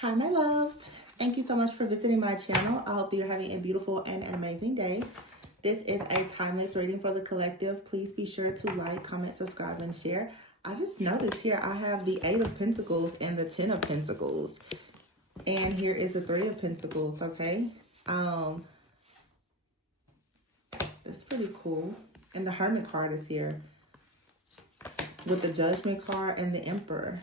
Hi, my loves. Thank you so much for visiting my channel. I hope that you're having a beautiful and an amazing day. This is a timeless reading for the collective. Please be sure to like, comment, subscribe, and share. I just noticed here I have the 8 of Pentacles and the 10 of Pentacles. And here is the 3 of Pentacles, okay? That's pretty cool. And the Hermit card is here with the Judgment card and the Emperor.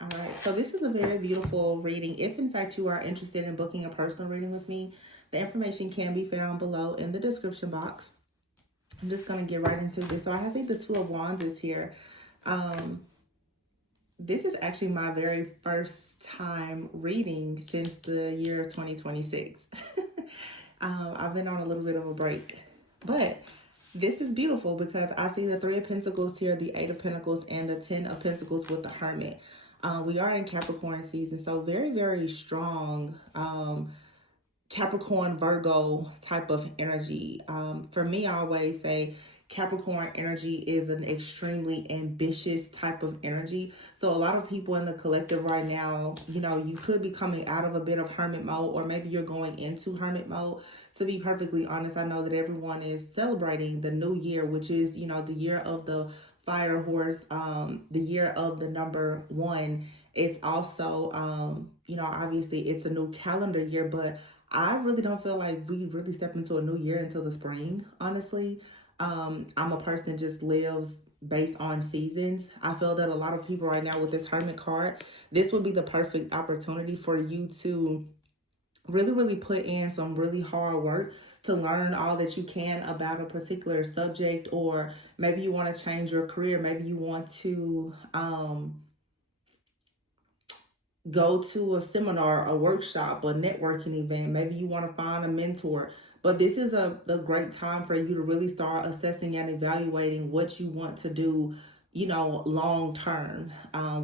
All right, so this is a very beautiful reading. If in fact you are interested in booking a personal reading with me, the information can be found below in the description box. I'm just going to get right into this. So I see the 2 of Wands is here. This is actually my very first time reading since the year of 2026. I've been on a little bit of a break, but this is beautiful because I see the 3 of Pentacles here, the 8 of Pentacles, and the 10 of Pentacles with the Hermit. We are in Capricorn season, so very, very strong Capricorn, Virgo type of energy. For me, I always say Capricorn energy is an extremely ambitious type of energy. So a lot of people in the collective right now, you know, you could be coming out of a bit of hermit mode, or maybe you're going into hermit mode. To be perfectly honest, I know that everyone is celebrating the new year, which is, you know, the year of the fire horse, the year of the number 1. It's also, you know, obviously it's a new calendar year, but I really don't feel like we really step into a new year until the spring, honestly. I'm a person that just lives based on seasons. I feel that a lot of people right now with this Hermit card, this would be the perfect opportunity for you to really put in some really hard work to learn all that you can about a particular subject, or maybe you want to change your career. Maybe you want to go to a seminar, a workshop, a networking event. Maybe you want to find a mentor. But this is a great time for you to really start assessing and evaluating what you want to do, you know, long term.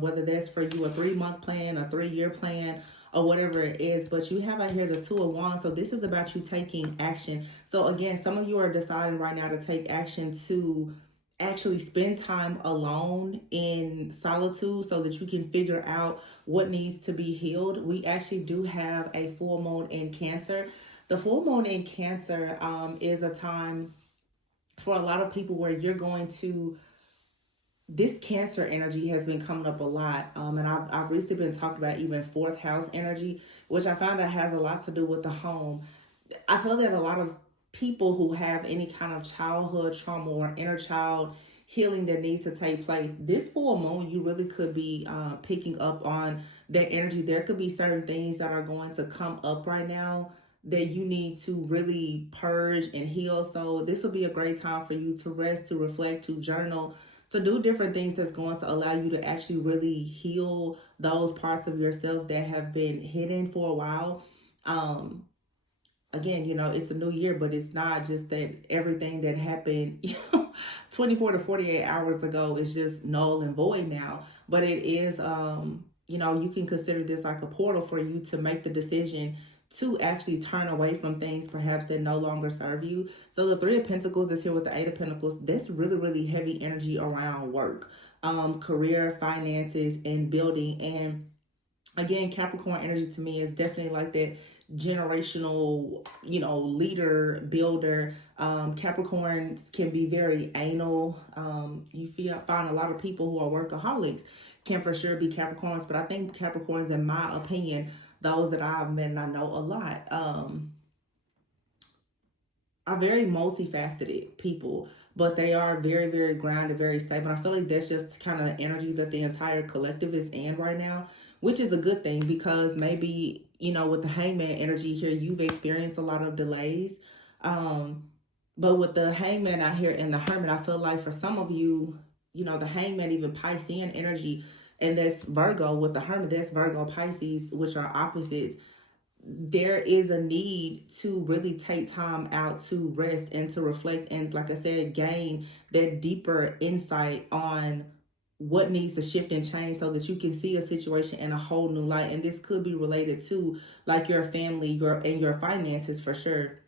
Whether that's for you a 3-month plan, a 3-year plan, or whatever it is. But you have out here the 2 of Wands. So this is about you taking action. So again, some of you are deciding right now to take action to actually spend time alone in solitude so that you can figure out what needs to be healed. We actually do have a full moon in Cancer. The full moon in Cancer is a time for a lot of people where you're going to, this Cancer energy has been coming up a lot. And I've recently been talking about even 4th house energy, which I found that has a lot to do with the home. I feel that a lot of people who have any kind of childhood trauma or inner child healing that needs to take place, this full moon, you really could be picking up on that energy. There could be certain things that are going to come up right now that you need to really purge and heal. So this will be a great time for you to rest, to reflect, to journal, to do different things that's going to allow you to actually really heal those parts of yourself that have been hidden for a while. Again, you know, it's a new year, but it's not just that everything that happened, you know, 24 to 48 hours ago is just null and void now. But it is, you know, you can consider this like a portal for you to make the decision to actually turn away from things perhaps that no longer serve you. So the 3 of Pentacles is here with the 8 of Pentacles. That's really heavy energy around work, career, finances, and building. And again, Capricorn energy to me is definitely like that generational, you know, leader, builder. Capricorns can be very anal. You find a lot of people who are workaholics can for sure be Capricorns, but I think Capricorns, in my opinion, those that I've met and I know a lot, are very multifaceted people, but they are very grounded, very stable. And I feel like that's just kind of the energy that the entire collective is in right now, which is a good thing because maybe, you know, with the Hangman energy here, you've experienced a lot of delays. But with the Hangman out here and the Hermit, I feel like for some of you, you know, the Hangman, even Piscean energy, and that's Virgo. With the Hermit, that's Virgo, Pisces, which are opposites. There is a need to really take time out to rest and to reflect and, like I said, gain that deeper insight on what needs to shift and change so that you can see a situation in a whole new light. And this could be related to like your family, your finances for sure.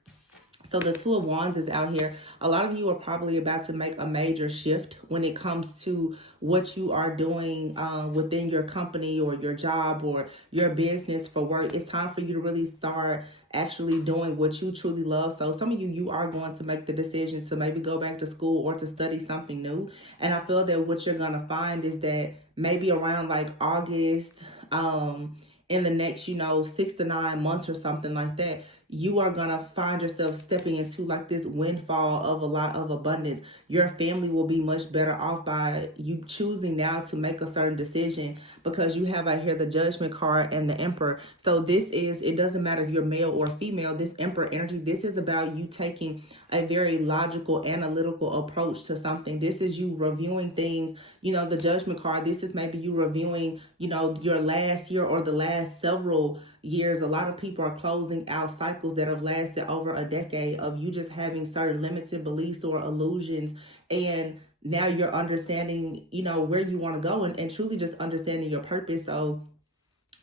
So the Two of Wands is out here. A lot of you are probably about to make a major shift when it comes to what you are doing within your company or your job or your business for work. It's time for you to really start actually doing what you truly love. So some of you are going to make the decision to maybe go back to school or to study something new. And I feel that what you're going to find is that maybe around like August, in the next, 6 to 9 months or something like that, you are going to find yourself stepping into like this windfall of a lot of abundance. Your family will be much better off by you choosing now to make a certain decision, because you have out here the Judgment card and the Emperor. So it doesn't matter if you're male or female, this Emperor energy, this is about you taking a very logical, analytical approach to something. This is you reviewing things. The Judgment card, this is maybe you reviewing, your last year or the last several years. A lot of people are closing out cycles that have lasted over a decade of you just having certain limited beliefs or illusions, and now you're understanding where you want to go, and truly just understanding your purpose. So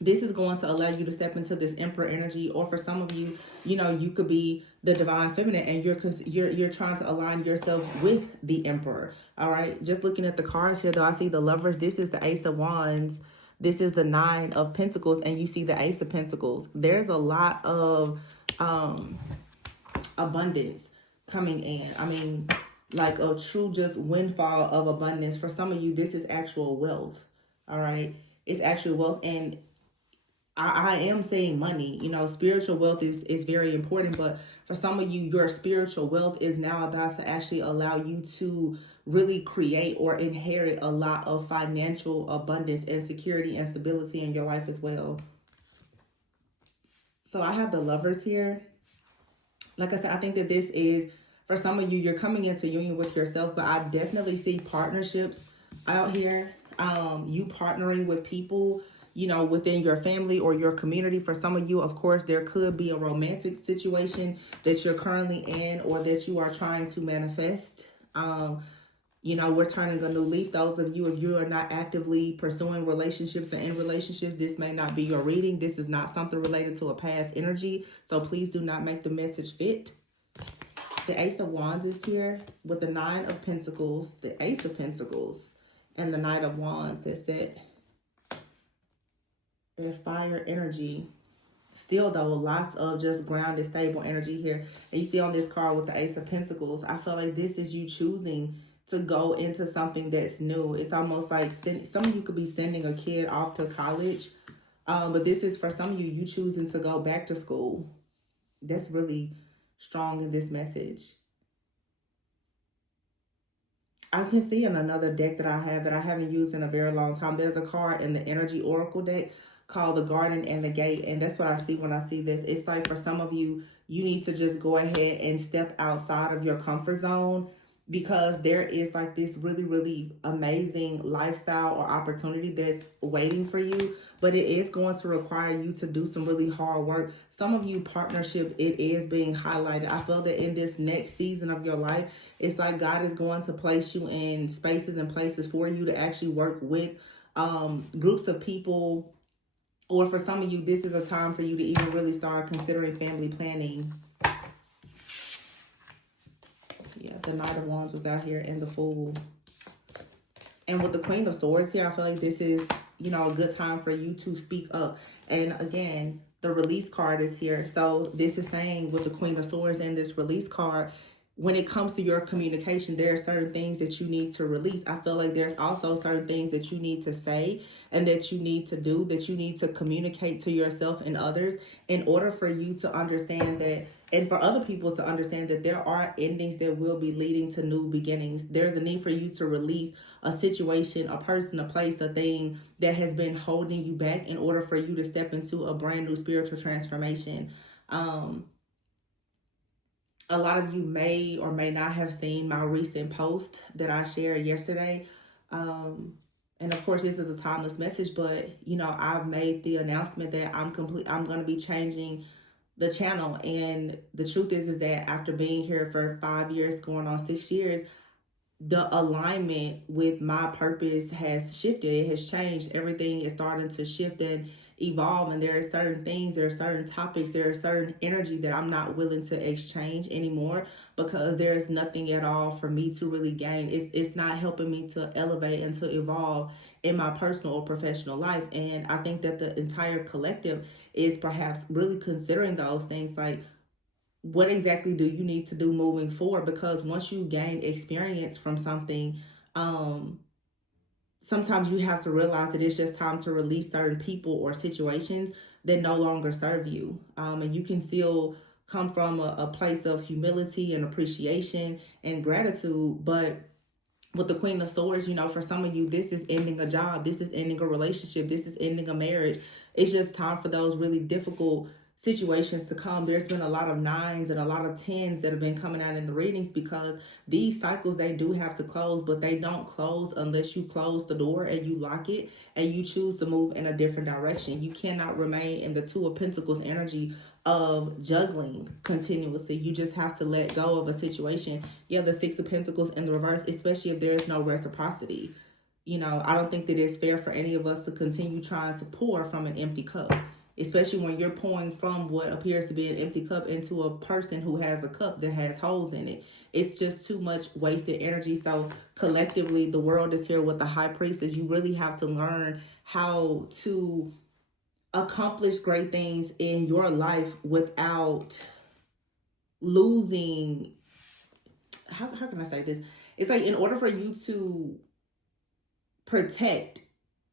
this is going to allow you to step into this Emperor energy. Or for some of you, you could be the Divine Feminine, and you're trying to align yourself with the Emperor. All right, just looking at the cards here, though, I see the Lovers. This is the Ace of Wands. This is the Nine of Pentacles, and you see the Ace of Pentacles. There's a lot of abundance coming in. I mean, like a true just windfall of abundance. For some of you, this is actual wealth. All right, it's actual wealth. And I am saying money. Spiritual wealth is very important, but for some of you, your spiritual wealth is now about to actually allow you to really create or inherit a lot of financial abundance and security and stability in your life as well. So I have the Lovers here. Like I said, I think that this is, for some of you, you're coming into union with yourself, but I definitely see partnerships out here. You partnering with people, within your family or your community. For some of you, of course, there could be a romantic situation that you're currently in or that you are trying to manifest. We're turning a new leaf. Those of you, if you are not actively pursuing relationships and in relationships, this may not be your reading. This is not something related to a past energy. So please do not make the message fit. The Ace of Wands is here with the Nine of Pentacles, the Ace of Pentacles, and the Knight of Wands. That's that fire energy. Still though, lots of just grounded, stable energy here. And you see on this card with the Ace of Pentacles, I feel like this is you choosing to go into something that's new. It's almost like some of you could be sending a kid off to college. But this is for some of you, you choosing to go back to school. That's really strong in this message. I can see in another deck that I have that I haven't used in a very long time, there's a card in the Energy Oracle deck called the Garden and the Gate. And that's what I see when I see this. It's like for some of you, you need to just go ahead and step outside of your comfort zone, because there is like this really, really amazing lifestyle or opportunity that's waiting for you. But it is going to require you to do some really hard work. Some of you, partnership, it is being highlighted. I feel that in this next season of your life, it's like God is going to place you in spaces and places for you to actually work with groups of people. Or for some of you, this is a time for you to even really start considering family planning. Yeah, the Knight of Wands was out here and the Fool. And with the Queen of Swords here, I feel like this is, a good time for you to speak up. And again, the Release card is here. So this is saying with the Queen of Swords and this Release card, when it comes to your communication, there are certain things that you need to release. I feel like there's also certain things that you need to say and that you need to do, that you need to communicate to yourself and others in order for you to understand that, and for other people to understand that there are endings that will be leading to new beginnings. There's a need for you to release a situation, a person, a place, a thing that has been holding you back in order for you to step into a brand new spiritual transformation. A lot of you may or may not have seen my recent post that I shared yesterday. And of course, this is a timeless message, but I've made the announcement that I'm going to be changing the channel. And the truth is that after being here for 5 years, going on 6 years, the alignment with my purpose has shifted. It has changed. Everything is starting to shift, and evolve, and there are certain things, there are certain topics, there are certain energy that I'm not willing to exchange anymore, because there is nothing at all for me to really gain. It's not helping me to elevate and to evolve in my personal or professional life. And I think that the entire collective is perhaps really considering those things, like, what exactly do you need to do moving forward? Because once you gain experience from something, sometimes you have to realize that it's just time to release certain people or situations that no longer serve you. And you can still come from a place of humility and appreciation and gratitude. But with the Queen of Swords, you know, for some of you, this is ending a job, this is ending a relationship, this is ending a marriage. It's just time for those really difficult situations to come. There's been a lot of 9s and a lot of 10s that have been coming out in the readings, because these cycles, they do have to close, but they don't close unless you close the door and you lock it and you choose to move in a different direction. You cannot remain in the Two of Pentacles energy of juggling continuously. You just have to let go of a situation. Yeah, the Six of Pentacles in the reverse, especially if there is no reciprocity. You know, I don't think that it's fair for any of us to continue trying to pour from an empty cup, especially when you're pouring from what appears to be an empty cup into a person who has a cup that has holes in it. It's just too much wasted energy. So collectively, the world is here with the High Priestess. You really have to learn how to accomplish great things in your life without losing. How can I say this? It's like, in order for you to protect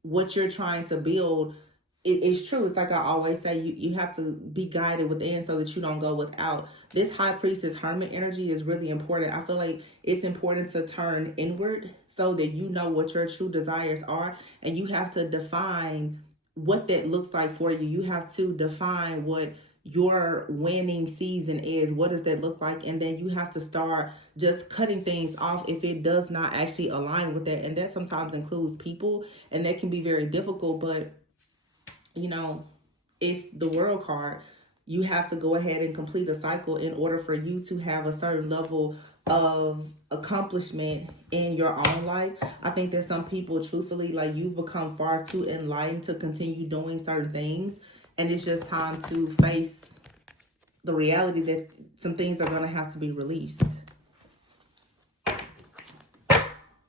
what you're trying to build, it's true. It's like I always say, you have to be guided within so that you don't go without. This High Priestess Hermit energy is really important. I feel like it's important to turn inward so that you know what your true desires are, and you have to define what that looks like for you. You have to define what your winning season is. What does that look like? And then you have to start just cutting things off if it does not actually align with that. And that sometimes includes people, and that can be very difficult. But you know, it's the World card. You have to go ahead and complete a cycle in order for you to have a certain level of accomplishment in your own life. I think that some people, truthfully, like, you've become far too enlightened to continue doing certain things, and it's just time to face the reality that some things are going to have to be released.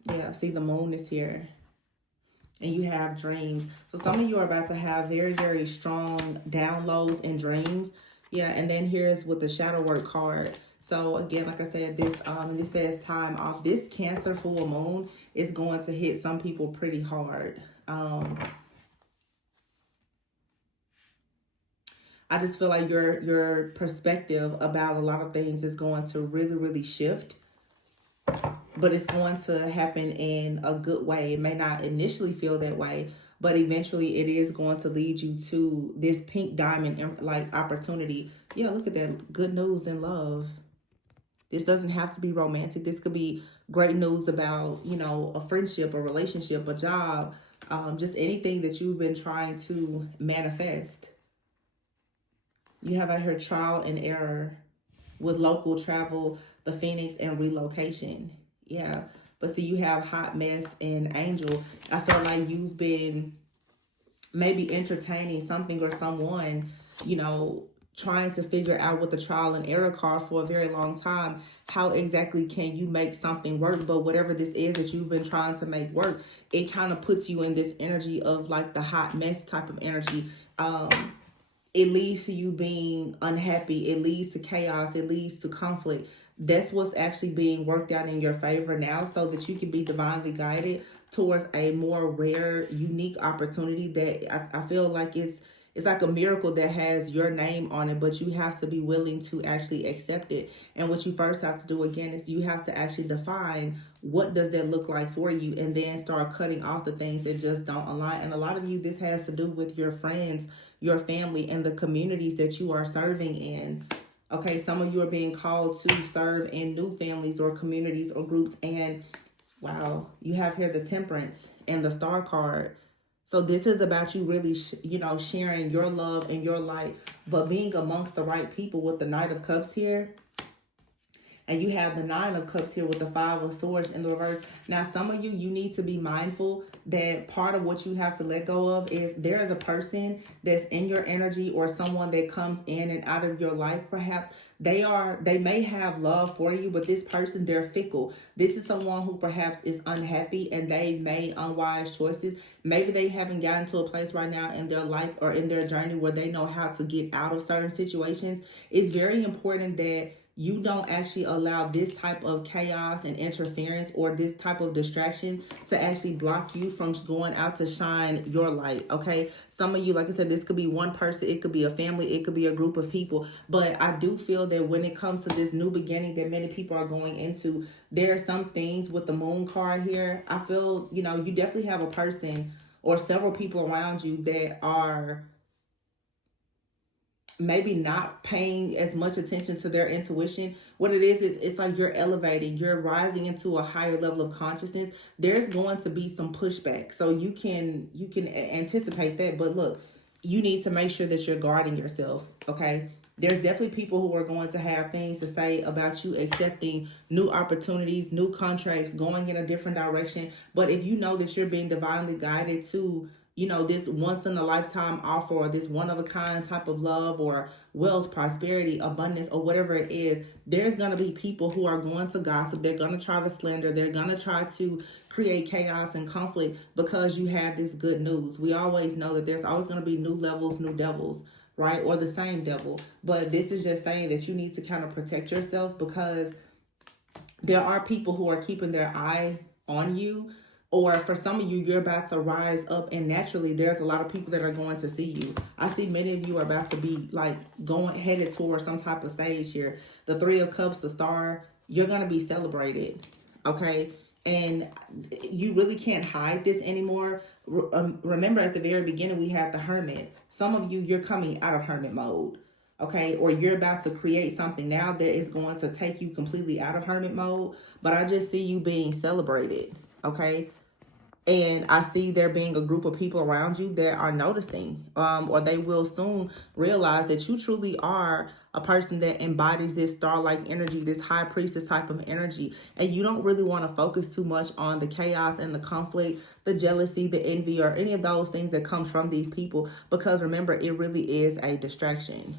Yeah, see, the moon is here. And you have dreams. So some of you are about to have very, very strong downloads and dreams. Yeah, and then here's with the shadow work card. So again, like I said, this says time off. This Cancer full moon is going to hit some people pretty hard. I just feel like your perspective about a lot of things is going to really, really shift. But it's going to happen in a good way. It may not initially feel that way, but eventually it is going to lead you to this pink diamond like opportunity. Yeah, look at that. Good news and love. This doesn't have to be romantic. This could be great news about, you know, a friendship, a relationship, a job, just anything that you've been trying to manifest. You have out here trial and error with local travel, the Phoenix, and relocation. Yeah, but see, you have Hot Mess and Angel. I feel like you've been maybe entertaining something or someone, you know, trying to figure out with the trial and error card for a very long time. How exactly can you make something work? But whatever this is that you've been trying to make work, it kind of puts you in this energy of like the hot mess type of energy. It leads to you being unhappy. It leads to chaos. It leads to conflict. That's what's actually being worked out in your favor now, so that you can be divinely guided towards a more rare, unique opportunity that I feel like it's like a miracle that has your name on it, but you have to be willing to actually accept it. And what you first have to do, again, is you have to actually define what does that look like for you, and then start cutting off the things that just don't align. And a lot of you, this has to do with your friends, your family, and the communities that you are serving in. Okay, some of you are being called to serve in new families or communities or groups. And wow, you have here the Temperance and the Star card. So this is about you really, sharing your love and your light, but being amongst the right people with the Knight of Cups here. And you have the Nine of Cups here with the Five of Swords in the reverse. Now, some of you, you need to be mindful that part of what you have to let go of is there is a person that's in your energy, or someone that comes in and out of your life, perhaps. They may have love for you, but this person, they're fickle. This is someone who perhaps is unhappy and they made unwise choices. Maybe they haven't gotten to a place right now in their life or in their journey where they know how to get out of certain situations. It's very important that you don't actually allow this type of chaos and interference or this type of distraction to actually block you from going out to shine your light, okay? Some of you, like I said, this could be one person, it could be a family, it could be a group of people, but I do feel that when it comes to this new beginning that many people are going into, there are some things with the Moon card here. I feel, you definitely have a person or several people around you that are maybe not paying as much attention to their intuition. What it is it's like you're elevating, you're rising into a higher level of consciousness. There's going to be some pushback, so you can anticipate that. But look, you need to make sure that you're guarding yourself, okay? There's definitely people who are going to have things to say about you accepting new opportunities, new contracts, going in a different direction. But if you know that you're being divinely guided to this once in a lifetime offer, or this one of a kind type of love, or wealth, prosperity, abundance, or whatever it is, there's going to be people who are going to gossip. They're going to try to slander. They're going to try to create chaos and conflict because you have this good news. We always know that there's always going to be new levels, new devils, right? Or the same devil. But this is just saying that you need to kind of protect yourself, because there are people who are keeping their eye on you. Or for some of you, you're about to rise up, and naturally there's a lot of people that are going to see you. I see many of you are about to be like headed towards some type of stage here. The Three of Cups, the Star, you're going to be celebrated, okay? And you really can't hide this anymore. Remember at the very beginning, we had the Hermit. Some of you, you're coming out of hermit mode, okay? Or you're about to create something now that is going to take you completely out of hermit mode. But I just see you being celebrated, okay? And I see there being a group of people around you that are noticing, or they will soon realize that you truly are a person that embodies this star-like energy, this high priestess type of energy. And you don't really want to focus too much on the chaos and the conflict, the jealousy, the envy, or any of those things that comes from these people. Because remember, it really is a distraction.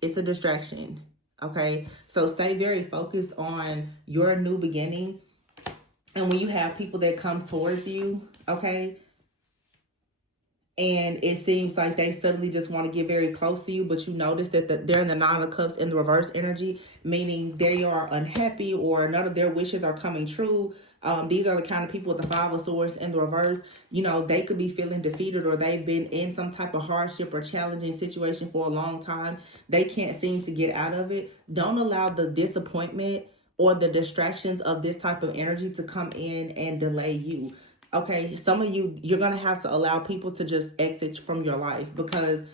It's a distraction, okay? So stay very focused on your new beginning. And when you have people that come towards you, okay, and it seems like they suddenly just want to get very close to you, but you notice that they're in the Nine of Cups in the reverse energy, meaning they are unhappy or none of their wishes are coming true. These are the kind of people with the Five of Swords in the reverse. They could be feeling defeated, or they've been in some type of hardship or challenging situation for a long time. They can't seem to get out of it. Don't allow the disappointment or the distractions of this type of energy to come in and delay you. Okay, some of you, you're going to have to allow people to just exit from your life, because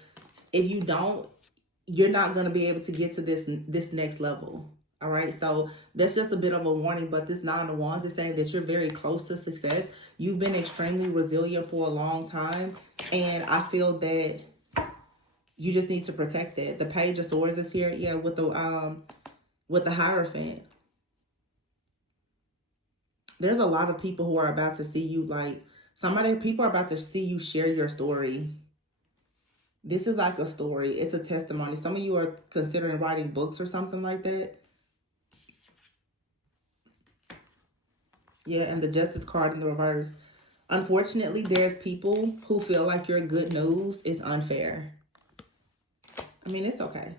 if you don't, you're not going to be able to get to this next level. All right, so that's just a bit of a warning, but this Nine of Wands is saying that you're very close to success. You've been extremely resilient for a long time, and I feel that you just need to protect that. The Page of Swords is here, yeah, with the Hierophant. There's a lot of people who are about to see you, people are about to see you share your story. This is like a story. It's a testimony. Some of you are considering writing books or something like that. Yeah, and the Justice card in the reverse. Unfortunately, there's people who feel like your good news is unfair. I mean, it's okay.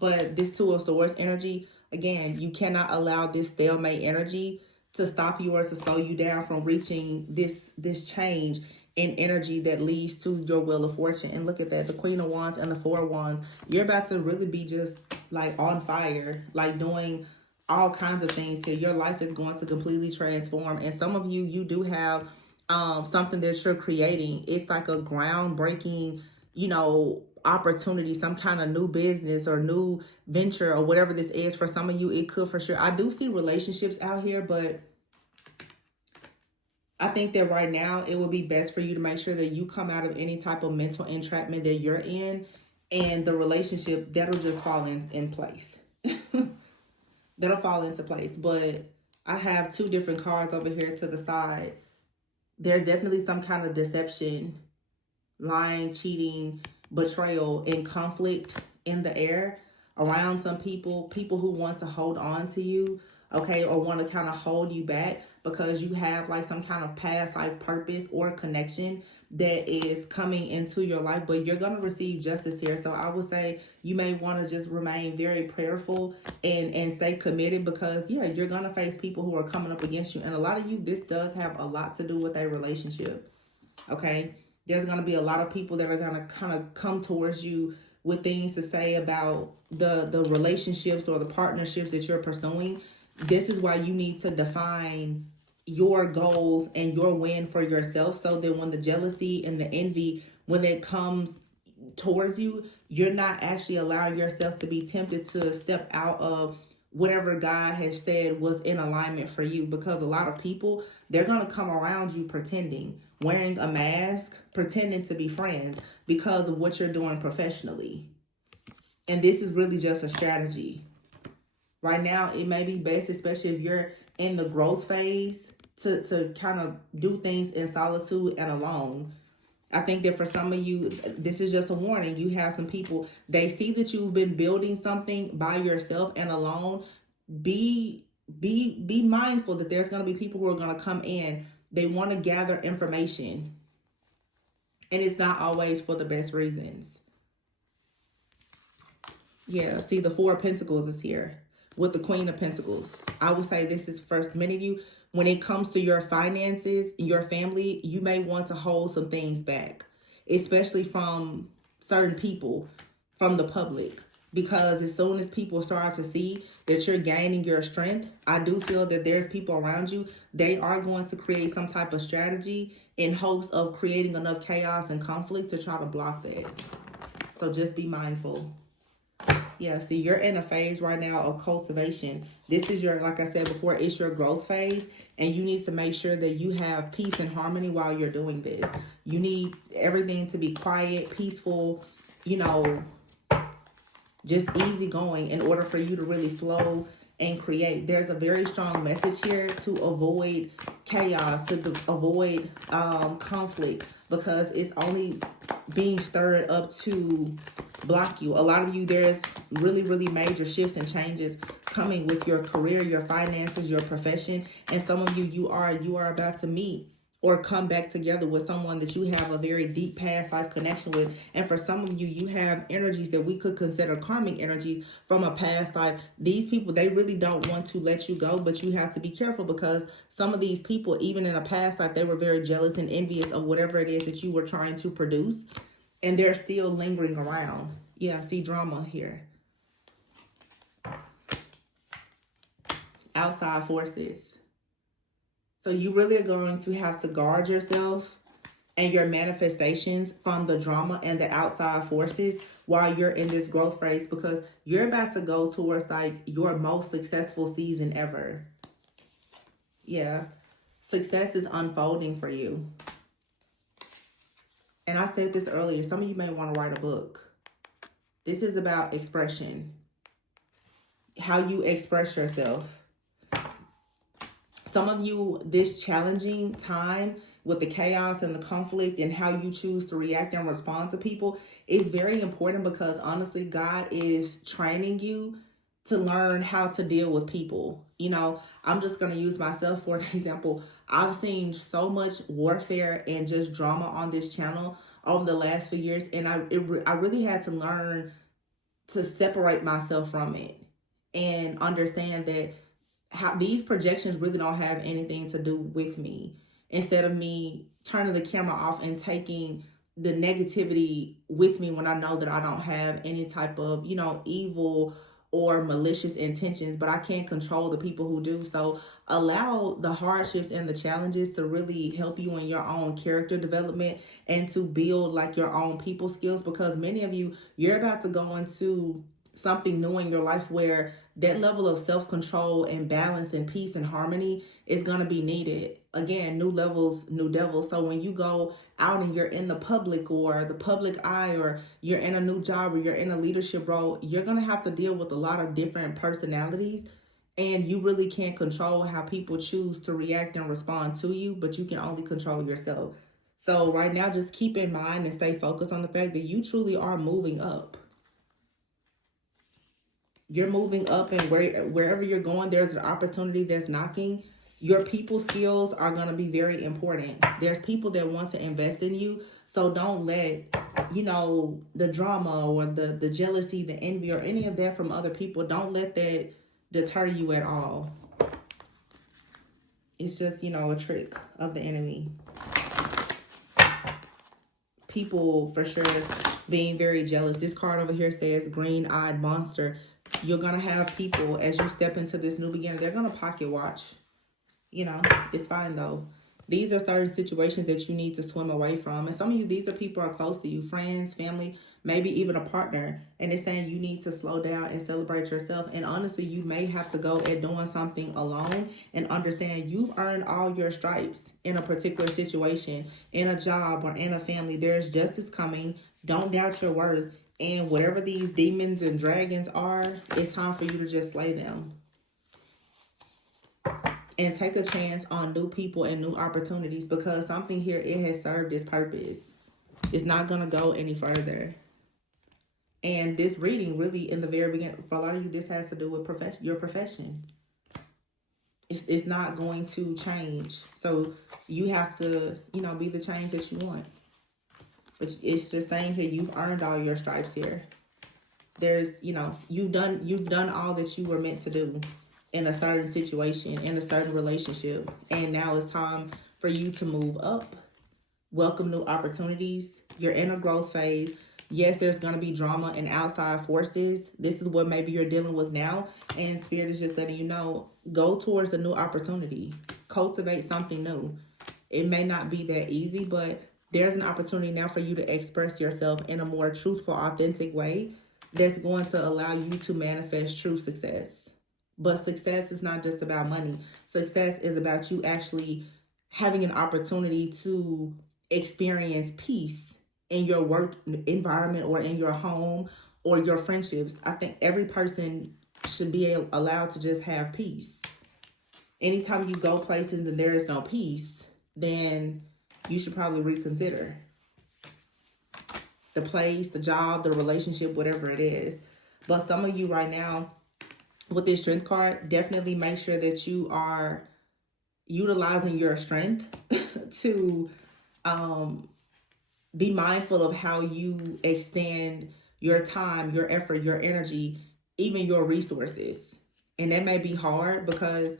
But this Two of Swords energy, again, you cannot allow this stalemate energy to stop you or to slow you down from reaching this change in energy that leads to your Wheel of Fortune. And look at that, the Queen of Wands and the Four of Wands. You're about to really be just like on fire, like doing all kinds of things here. Your life is going to completely transform. And some of you, you do have something that you're creating. It's like a groundbreaking, opportunity, some kind of new business or new venture or whatever this is. For some of you, it could for sure. I do see relationships out here, but I think that right now it would be best for you to make sure that you come out of any type of mental entrapment that you're in, and the relationship, that'll just fall in place. That'll fall into place. But I have two different cards over here to the side. There's definitely some kind of deception, lying, cheating, betrayal, and conflict in the air around some people who want to hold on to you, okay, or want to kind of hold you back because you have like some kind of past life purpose or connection that is coming into your life, but you're going to receive justice here. So I would say you may want to just remain very prayerful and stay committed, because yeah, you're going to face people who are coming up against you. And a lot of you, this does have a lot to do with a relationship, okay? There's going to be a lot of people that are going to kind of come towards you with things to say about the relationships or the partnerships that you're pursuing. This is why you need to define your goals and your win for yourself, so that when the jealousy and the envy, when it comes towards you, you're not actually allowing yourself to be tempted to step out of whatever God has said was in alignment for you. Because a lot of people, they're going to come around you pretending, wearing a mask, pretending to be friends because of what you're doing professionally. And this is really just a strategy. Right now, it may be best, especially if you're in the growth phase, to kind of do things in solitude and alone. I think that for some of you, this is just a warning. You have some people, they see that you've been building something by yourself and alone. Be mindful that there's going to be people who are going to come in. They want to gather information, and it's not always for the best reasons. Yeah, see, the Four of Pentacles is here with the Queen of Pentacles. I would say this is first. Many of you, when it comes to your finances, your family, you may want to hold some things back, especially from certain people, from the public. Because as soon as people start to see that you're gaining your strength, I do feel that there's people around you, they are going to create some type of strategy in hopes of creating enough chaos and conflict to try to block that. So just be mindful. Yeah, see, you're in a phase right now of cultivation. This is your, like I said before, it's your growth phase. And you need to make sure that you have peace and harmony while you're doing this. You need everything to be quiet, peaceful, you know, just easygoing in order for you to really flow and create. There's a very strong message here to avoid chaos, to avoid conflict, because it's only being stirred up to block you. A lot of you, there's really, really major shifts and changes coming with your career, your finances, your profession. And some of you, you are about to meet or come back together with someone that you have a very deep past life connection with. And for some of you, you have energies that we could consider karmic energies from a past life. These people, they really don't want to let you go, but you have to be careful, because some of these people, even in a past life, they were very jealous and envious of whatever it is that you were trying to produce. And they're still lingering around. Yeah, I see drama here. Outside forces. So you really are going to have to guard yourself and your manifestations from the drama and the outside forces while you're in this growth phase, because you're about to go towards like your most successful season ever. Yeah, success is unfolding for you. And I said this earlier, some of you may want to write a book. This is about expression, how you express yourself. Some of you, this challenging time with the chaos and the conflict and how you choose to react and respond to people is very important, because honestly, God is training you to learn how to deal with people. You know, I'm just going to use myself for an example. I've seen so much warfare and just drama on this channel over the last few years, and I really had to learn to separate myself from it and understand that how these projections really don't have anything to do with me. Instead of me turning the camera off and taking the negativity with me when I know that I don't have any type of, you know, evil or malicious intentions, but I can't control the people who do. So allow the hardships and the challenges to really help you in your own character development and to build like your own people skills, because many of you, you're about to go into something new in your life where that level of self-control and balance and peace and harmony is going to be needed. again, new levels, new devils. So when you go out and you're in the public or the public eye, or you're in a new job, or you're in a leadership role, you're going to have to deal with a lot of different personalities. And you really can't control how people choose to react and respond to you, but you can only control yourself. So right now, just keep in mind and stay focused on the fact that you truly are moving up. You're moving up, and wherever you're going, there's an opportunity that's knocking. Your people skills are going to be very important. There's people that want to invest in you. So don't let, the drama or the jealousy, the envy, or any of that from other people, don't let that deter you at all. It's just, a trick of the enemy. People, for sure, being very jealous. This card over here says green-eyed monster. You're going to have people, as you step into this new beginning, they're going to pocket watch. It's fine though. These are certain situations that you need to swim away from. And some of you, these are people who are close to you, friends, family, maybe even a partner. And it's saying you need to slow down and celebrate yourself. And honestly, you may have to go at doing something alone and understand you've earned all your stripes in a particular situation, in a job or in a family. There's justice coming. Don't doubt your worth. And whatever these demons and dragons are, it's time for you to just slay them. And take a chance on new people and new opportunities, because something here, it has served its purpose. It's not going to go any further. And this reading, really, in the very beginning, for a lot of you, this has to do with your profession. It's not going to change. So you have to, be the change that you want. But it's just saying here, you've earned all your stripes here. There's, you've done all that you were meant to do in a certain situation, in a certain relationship. And now it's time for you to move up, welcome new opportunities. You're in a growth phase. Yes, there's going to be drama and outside forces. This is what maybe you're dealing with now. And Spirit is just letting you know, go towards a new opportunity. Cultivate something new. It may not be that easy, but there's an opportunity now for you to express yourself in a more truthful, authentic way that's going to allow you to manifest true success. But success is not just about money. Success is about you actually having an opportunity to experience peace in your work environment or in your home or your friendships. I think every person should be allowed to just have peace. Anytime you go places and there is no peace, then you should probably reconsider the place, the job, the relationship, whatever it is. But some of you right now, with this strength card, definitely make sure that you are utilizing your strength to be mindful of how you extend your time, your effort, your energy, even your resources. And that may be hard because,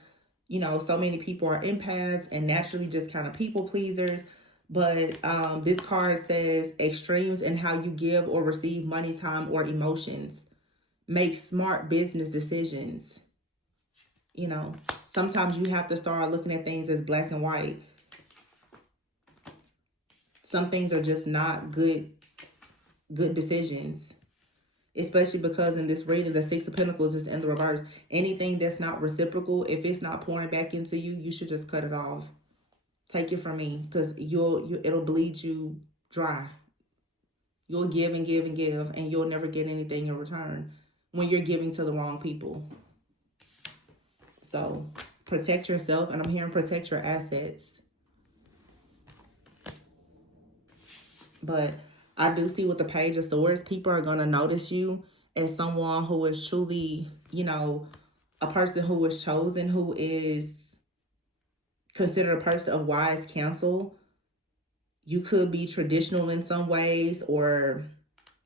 so many people are empaths and naturally just kind of people pleasers. But this card says extremes in how you give or receive money, time, or emotions. Make smart business decisions. Sometimes you have to start looking at things as black and white. Some things are just not good decisions. Especially because in this reading, the Six of Pentacles is in the reverse. Anything that's not reciprocal, if it's not pouring back into you, you should just cut it off. Take it from me, because it'll bleed you dry. You'll give and give and give, and you'll never get anything in return when you're giving to the wrong people. So protect yourself, and I'm hearing protect your assets. But I do see with the Page of Swords, people are going to notice you as someone who is truly, a person who is chosen, who is considered a person of wise counsel. You could be traditional in some ways or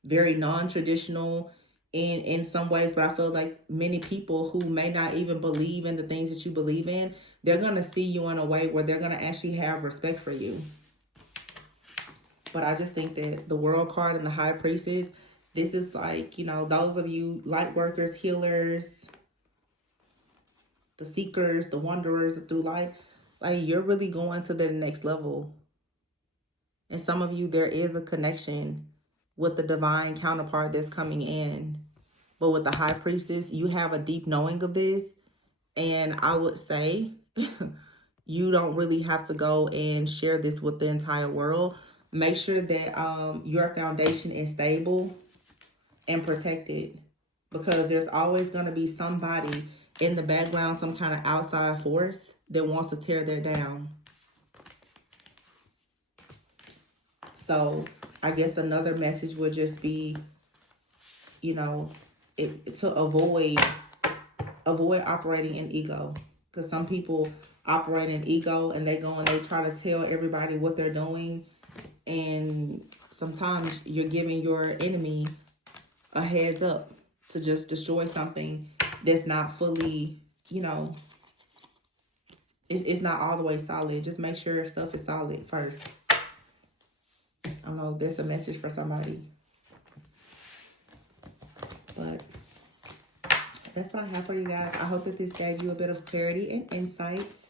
very non-traditional in some ways, but I feel like many people who may not even believe in the things that you believe in, they're going to see you in a way where they're going to actually have respect for you. But I just think that the World card and the High Priestess, this is like, those of you light workers, healers, the seekers, the wanderers through life, like you're really going to the next level. And some of you, there is a connection with the divine counterpart that's coming in. But with the High Priestess, you have a deep knowing of this. And I would say, you don't really have to go and share this with the entire world. Make sure that your foundation is stable and protected, because there's always going to be somebody in the background, some kind of outside force that wants to tear that down. So I guess another message would just be, you know, to avoid operating in ego, because some people operate in ego and they go and they try to tell everybody what they're doing, and sometimes you're giving your enemy a heads up to just destroy something that's not fully, you know, it's not all the way solid. Just make sure stuff is solid first. I don't know, there's a message for somebody. But that's what I have for you guys. I hope that this gave you a bit of clarity and insights.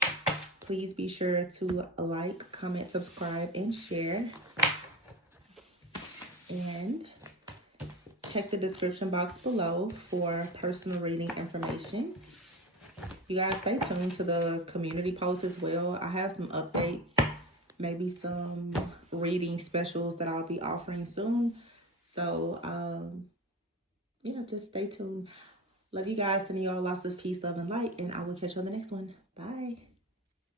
Please be sure to like, comment, subscribe, and share. And check the description box below for personal reading information. You guys stay tuned to the community post as well. I have some updates, maybe some reading specials that I'll be offering soon. So, yeah, just stay tuned. Love you guys. Sending y'all lots of peace, love, and light. And I will catch you on the next one. Bye.